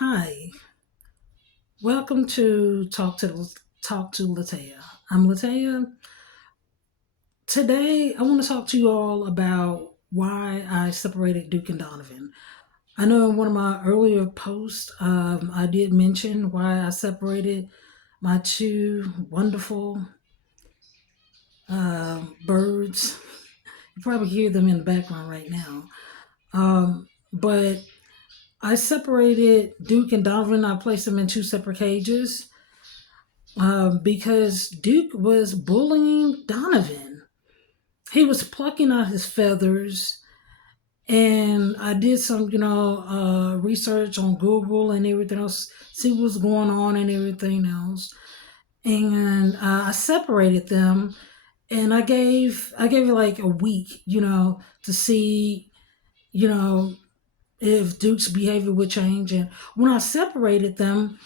Hi, welcome to Talk to Latea. I'm Latea. Today, I want to talk to you all about why I separated Duke and Donovan. I know in one of my earlier posts, I did mention why I separated my two wonderful birds. You probably hear them in the background right now. But I separated Duke and Donovan. I placed them in two separate cages because Duke was bullying Donovan. He was plucking out his feathers, and I did some, research on Google and everything else, see what's going on and everything else, and I separated them, and I gave it like a week, to see, you know, if Duke's behavior would change, and when I separated them,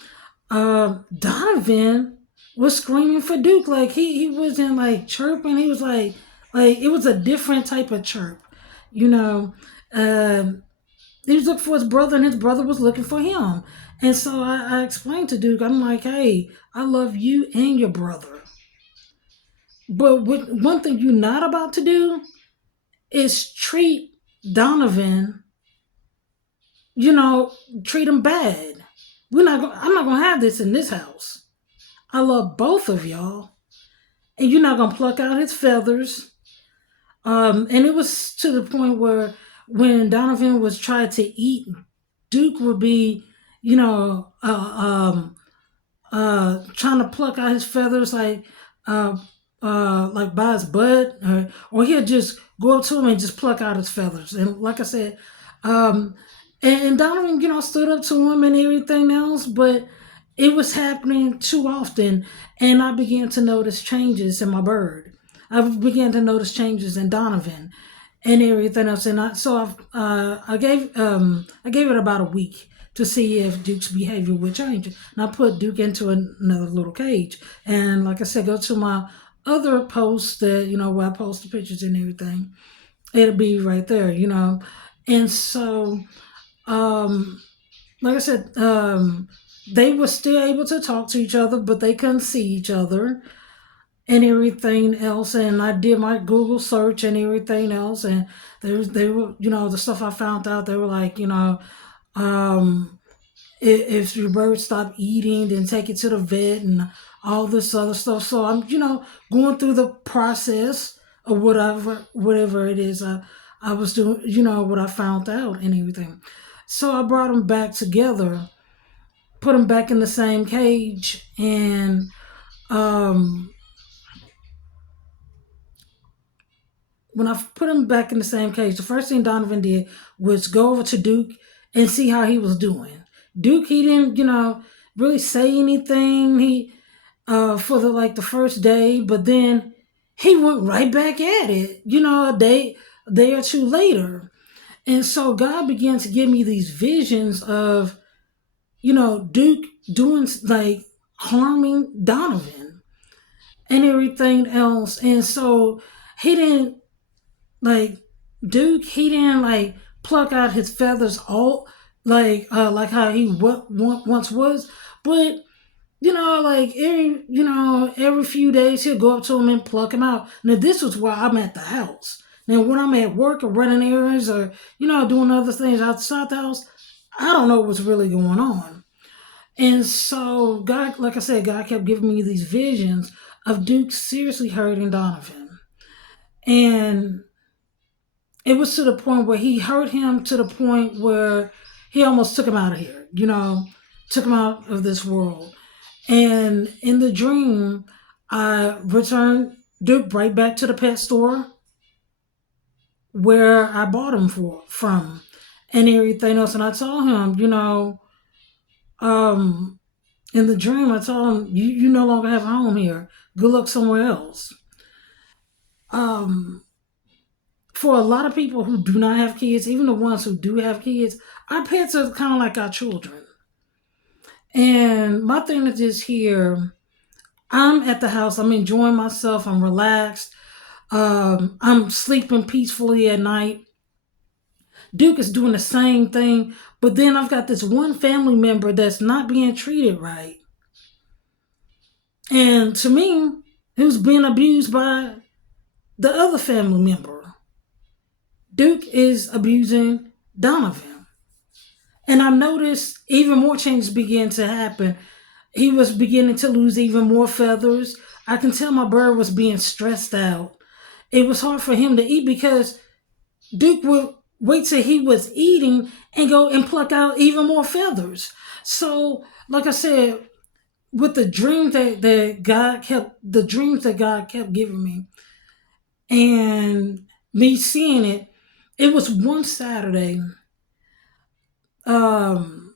Donovan was screaming for Duke. Like he wasn't like chirping. He was like it was a different type of chirp. You know, um, he was looking for his brother, and his brother was looking for him. And so I explained to Duke, I'm like, hey, I love you and your brother, but one thing you're not about to do is treat Donovan. You know, treat him bad. I'm not gonna have this in this house. I love both of y'all, and you're not gonna pluck out his feathers. And it was to the point where when Donovan was trying to eat, Duke would be, you know, trying to pluck out his feathers uh, like by his butt, or he'll just go up to him and just pluck out his feathers. And like I said, um, and Donovan, stood up to him and everything else, but it was happening too often, and I began to notice changes in my bird. I began to notice changes in Donovan and everything else, and I gave it about a week to see if Duke's behavior would change. And I put Duke into another little cage, and like I said, go to my other post that where I post the pictures and everything. It'll be right there, and so um, like I said, they were still able to talk to each other, but they couldn't see each other and everything else. And I did my Google search and everything else, and they were, the stuff I found out. They were like, um, if your bird stopped eating, then take it to the vet and all this other stuff. So I'm, going through the process of whatever it is I was doing, what I found out and everything. So I brought them back together, put them back in the same cage, and um, when I put him back in the same cage, the first thing Donovan did was go over to Duke and see how he was doing. Duke, he didn't, really say anything. He for the first day, but then he went right back at it. A day or two later, and so God began to give me these visions of Duke doing like harming Donovan and everything else, and so he didn't like Duke. He didn't like pluck out his feathers all like how he once was, but every few days he'll go up to him and pluck him out. Now this was while I'm at the house. Now when I'm at work or running errands or doing other things outside the house, I don't know what's really going on. And so God, like I said, God kept giving me these visions of Duke seriously hurting Donovan. And it was to the point where he hurt him to the point where he almost took him out of here, took him out of this world. And in the dream, I returned Duke right back to the pet store where I bought him from and everything else. And I told him, um, in the dream, I told him, you no longer have a home here. Good luck somewhere else. Um, for a lot of people who do not have kids, even the ones who do have kids, our pets are kind of like our children. And my thing is just here, I'm at the house, I'm enjoying myself, I'm relaxed, I'm sleeping peacefully at night. Duke is doing the same thing, but then I've got this one family member that's not being treated right. And to me, he was being abused by the other family member. Duke is abusing Donovan. And I noticed even more changes began to happen. He was beginning to lose even more feathers. I can tell my bird was being stressed out. It was hard for him to eat because Duke would wait till he was eating and go and pluck out even more feathers. So, like I said, with the dreams the dreams that God kept giving me, and me seeing it, it was one Saturday. Um,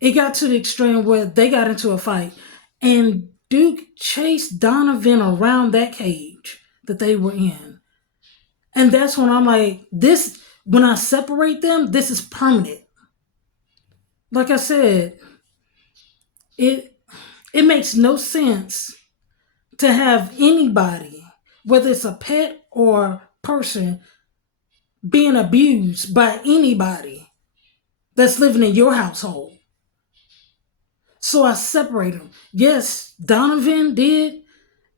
it got to the extreme where they got into a fight, and Duke chased Donovan around that cage that they were in. And that's when I'm like, this, when I separate them, this is permanent. Like I said, it it makes no sense to have anybody, whether it's a pet or person, being abused by anybody that's living in your household. So I separate them. Yes, Donovan did.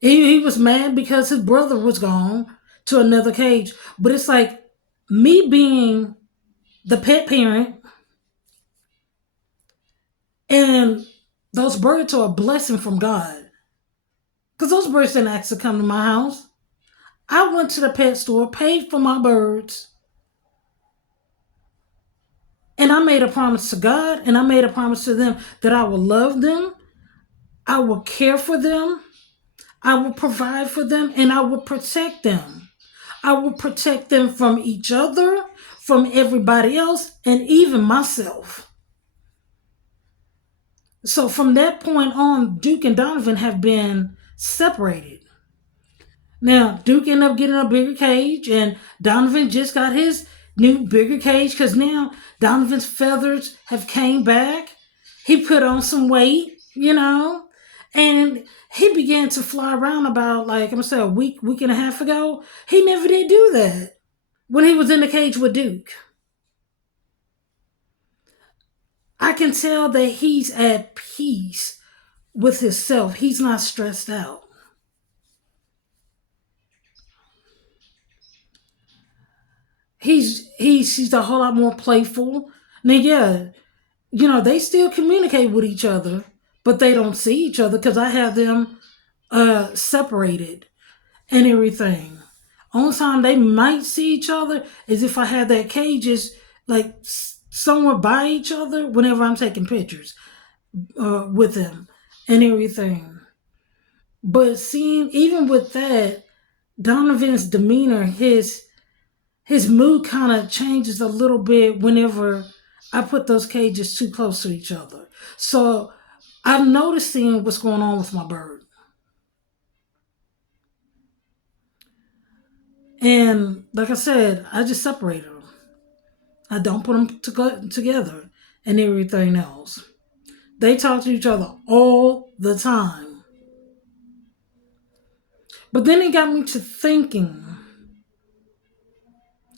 He was mad because his brother was gone to another cage. But it's like me being the pet parent, and those birds are a blessing from God. Because those birds didn't ask to come to my house. I went to the pet store, paid for my birds, and I made a promise to God and I made a promise to them that I will love them, I will care for them, I will provide for them, and I will protect them. I will protect them from each other, from everybody else, and even myself. So from that point on, Duke and Donovan have been separated. Now, Duke ended up getting a bigger cage, and Donovan just got his new bigger cage because now Donovan's feathers have came back. He put on some weight, and he began to fly around about, like, I'm going to say, a week and a half ago. He never did do that when he was in the cage with Duke. I can tell that he's at peace with himself. He's not stressed out. He's a whole lot more playful. Now, yeah, they still communicate with each other, but they don't see each other because I have them separated and everything. Only time they might see each other is if I have that cages like somewhere by each other whenever I'm taking pictures with them and everything. But seeing, even with that, Donovan's demeanor, his mood kind of changes a little bit whenever I put those cages too close to each other. So I'm noticing what's going on with my bird. And like I said, I just separate them. I don't put them together and everything else. They talk to each other all the time. But then it got me to thinking,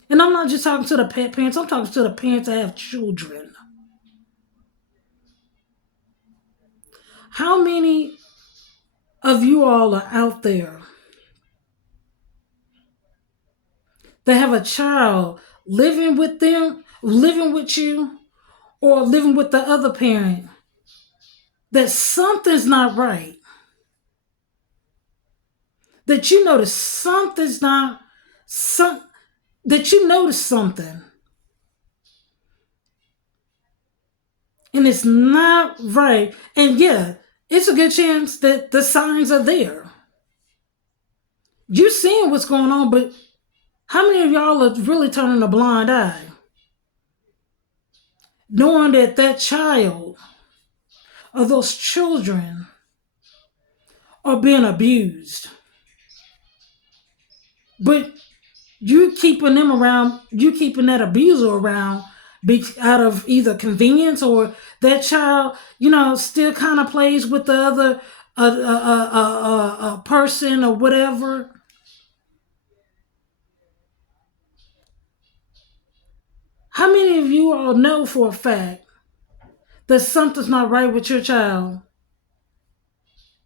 and I'm not just talking to the pet parents, I'm talking to the parents that have children. How many of you all are out there that have a child living with them, living with you, or living with the other parent, that something's not right? That you notice something's not, some, that you notice something and it's not right. And yeah, it's a good chance that the signs are there. You're seeing what's going on, but how many of y'all are really turning a blind eye? Knowing that that child or those children are being abused. But you keeping them around, you keeping that abuser around out of either convenience, or that child, still kind of plays with the other person or whatever. How many of you all know for a fact that something's not right with your child,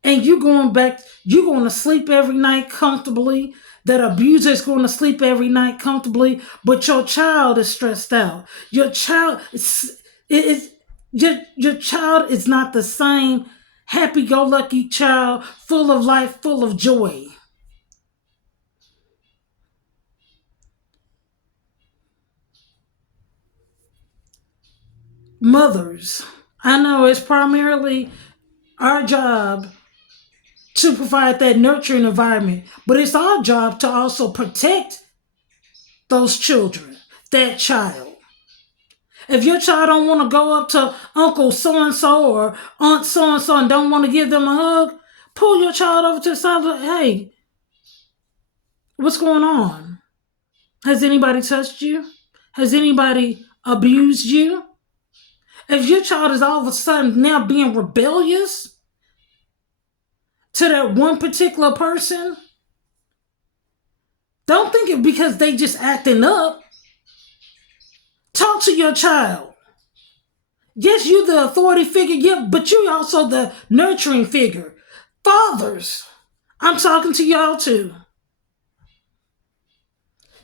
and you're going to sleep every night comfortably, that abuser is going to sleep every night comfortably, but your child is stressed out. Your child is your child is not the same happy-go-lucky child, full of life, full of joy. Mothers, I know it's primarily our job to provide that nurturing environment, but it's our job to also protect those children, that child. If your child don't want to go up to Uncle so and so or Aunt so and so and don't want to give them a hug, pull your child over to the side. Like, hey, what's going on? Has anybody touched you? Has anybody abused you? If your child is all of a sudden now being rebellious to that one particular person, don't think it because they just acting up. Talk to your child. Yes, you're the authority figure, yeah, but you're also the nurturing figure. Fathers, I'm talking to y'all too.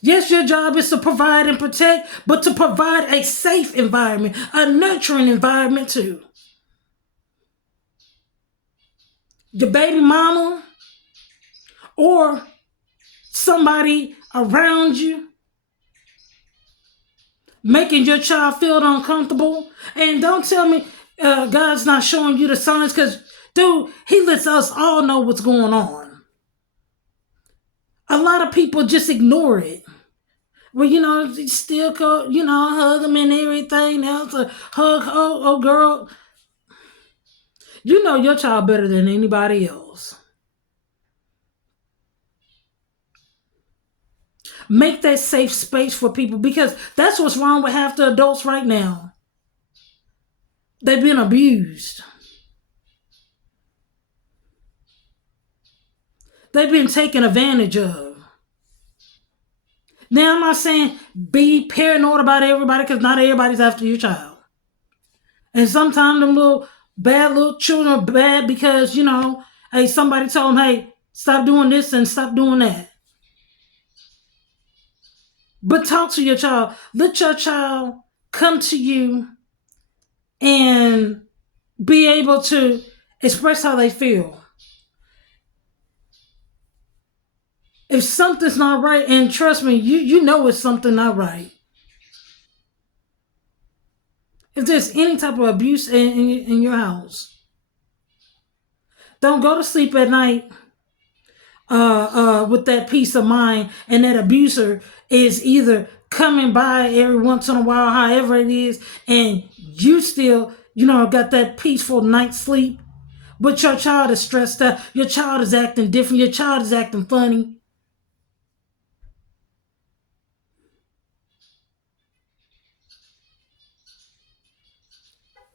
Yes, your job is to provide and protect, but to provide a safe environment, a nurturing environment too. Your baby mama or somebody around you making your child feel uncomfortable. And don't tell me God's not showing you the signs, because, dude, He lets us all know what's going on. A lot of people just ignore it. Well, still hug them and everything else. Hug, oh, girl. You know your child better than anybody else. Make that safe space for people, because that's what's wrong with half the adults right now. They've been abused. They've been taken advantage of. Now, I'm not saying be paranoid about everybody, because not everybody's after your child. And sometimes them little children are bad because, hey, somebody told them, hey, stop doing this and stop doing that. But talk to your child. Let your child come to you and be able to express how they feel. If something's not right, and trust me, you know it's something not right. If there's any type of abuse in your house, don't go to sleep at night with that peace of mind, and that abuser is either coming by every once in a while, however it is, and you still, got that peaceful night's sleep, but your child is stressed out, your child is acting different, your child is acting funny.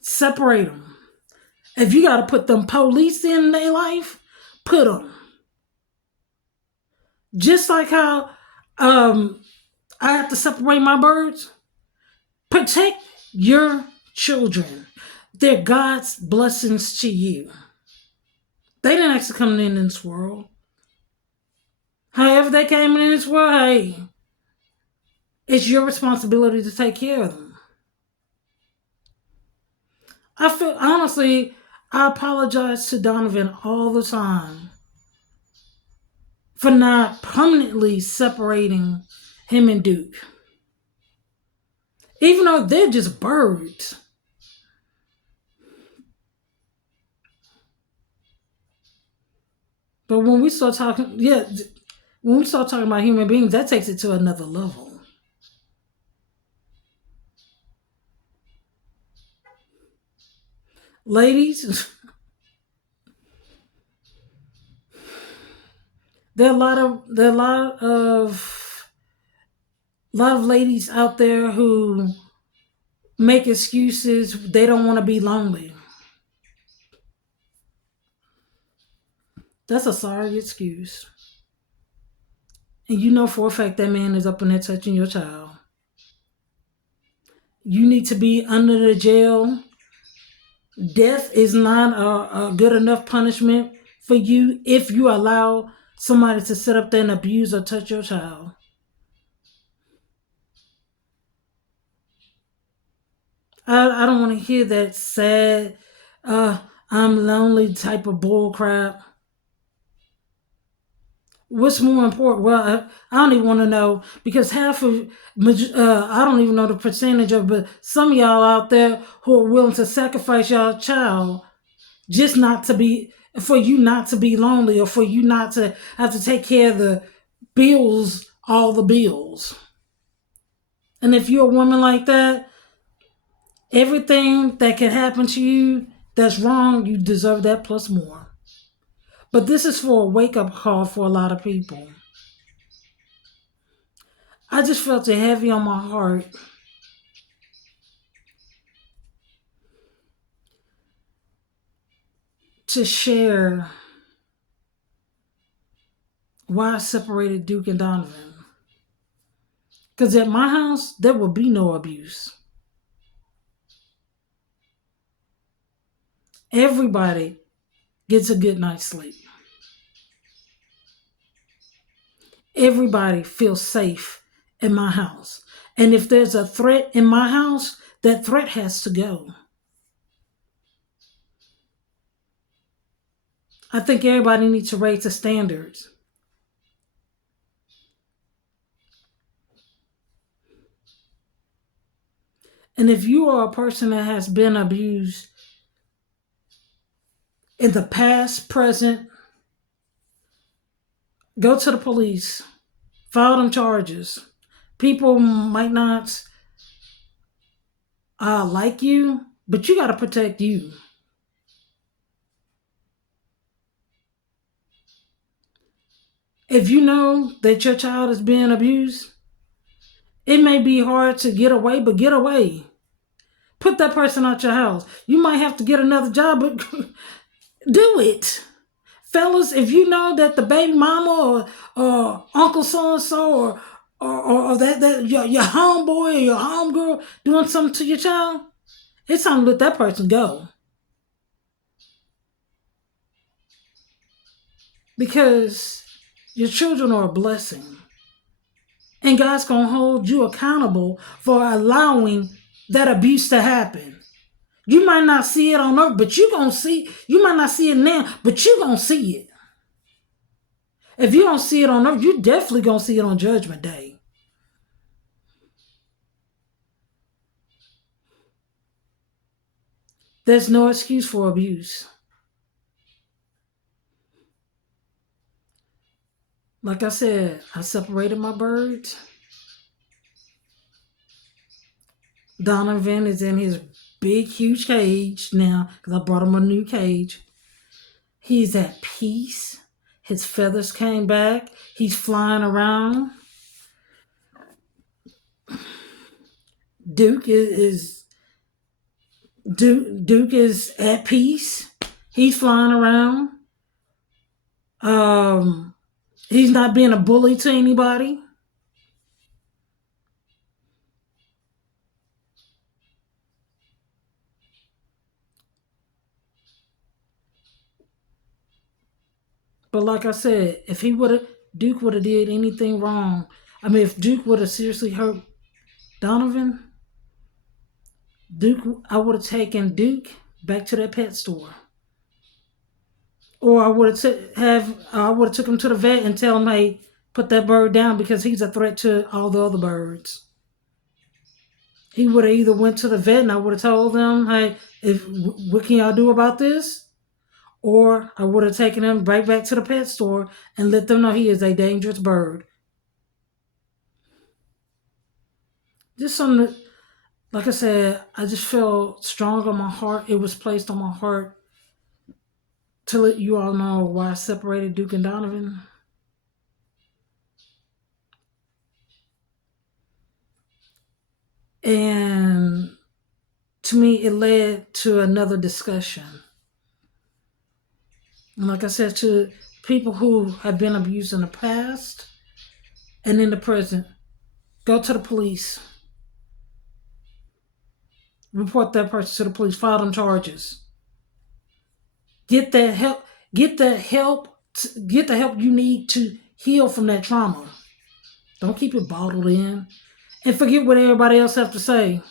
Separate them. If you got to put them police in their life, put them. Just like how I have to separate my birds. Protect your children. They're God's blessings to you. They didn't ask to come in this world. However they came in this world, hey, it's your responsibility to take care of them. I apologize to Donovan all the time for not permanently separating him and Duke. Even though they're just birds. But when we start talking about human beings, that takes it to another level. Ladies, there are a lot of ladies out there who make excuses. They don't want to be lonely. That's a sorry excuse. And you know for a fact that man is up in there touching your child. You need to be under the jail. Death is not a good enough punishment for you if you allow somebody to sit up there and abuse or touch your child. I don't want to hear that sad, uh, I'm lonely type of bull crap. What's more important? Well, I don't even want to know because half of, I don't even know the percentage of, but some of y'all out there who are willing to sacrifice y'all child just not to be, for you not to be lonely or for you not to have to take care of the bills, all the bills. And if you're a woman like that, everything that can happen to you that's wrong, you deserve that plus more. But this is for a wake up call for a lot of people. I just felt it heavy on my heart to share why I separated Duke and Donovan. Because at my house, there will be no abuse. Everybody gets a good night's sleep. Everybody feels safe in my house. And if there's a threat in my house, that threat has to go. I think everybody needs to raise the standards. And if you are a person that has been abused in the past, present, go to the police, file them charges. People might not like you, but you got to protect you. If you know that your child is being abused, it may be hard to get away, but get away. Put that person out your house. You might have to get another job, but do it. Fellas, if you know that the baby mama or uncle so and so or that your homeboy or your homegirl doing something to your child, it's time to let that person go. Because your children are a blessing. And God's going to hold you accountable for allowing that abuse to happen. You might not see it on earth, but you might not see it now, but you're going to see it. If you don't see it on earth, you definitely going to see it on Judgment Day. There's no excuse for abuse. Like I said, I separated my birds. Donovan is in his big, huge cage now because I brought him a new cage. He's at peace. His feathers came back. He's flying around. Duke is at peace. He's flying around. He's not being a bully to anybody. But like I said, if Duke would have did anything wrong, I mean, if Duke would have seriously hurt Donovan, I would have taken Duke back to that pet store, or I would have took him to the vet and tell him, hey, put that bird down because he's a threat to all the other birds. He would have either went to the vet and I would have told them, hey, what can y'all do about this? Or I would have taken him right back to the pet store and let them know he is a dangerous bird. Just something that, like I said, I just felt strong on my heart. It was placed on my heart to let you all know why I separated Duke and Donovan. And to me, it led to another discussion. And like I said, to people who have been abused in the past and in the present, go to the police. report that person to the police, file them charges. Get that help. Get the help. Get the help you need to heal from that trauma. Don't keep it bottled in and forget what everybody else have to say.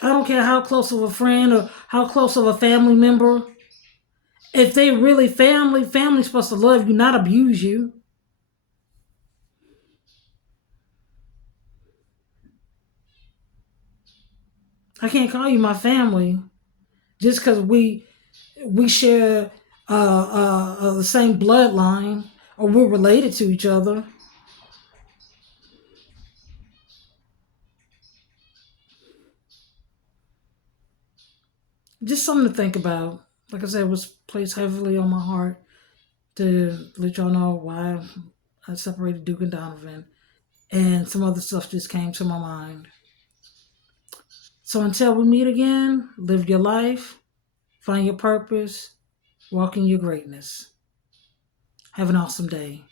I don't care how close of a friend or how close of a family member. If they really family, family's supposed to love you, not abuse you. I can't call you my family just because we share the same bloodline or we're related to each other. Just something to think about. Like I said, it was placed heavily on my heart to let y'all know why I separated Duke and Donovan, and some other stuff just came to my mind. So until we meet again, live your life, find your purpose, walk in your greatness. Have an awesome day.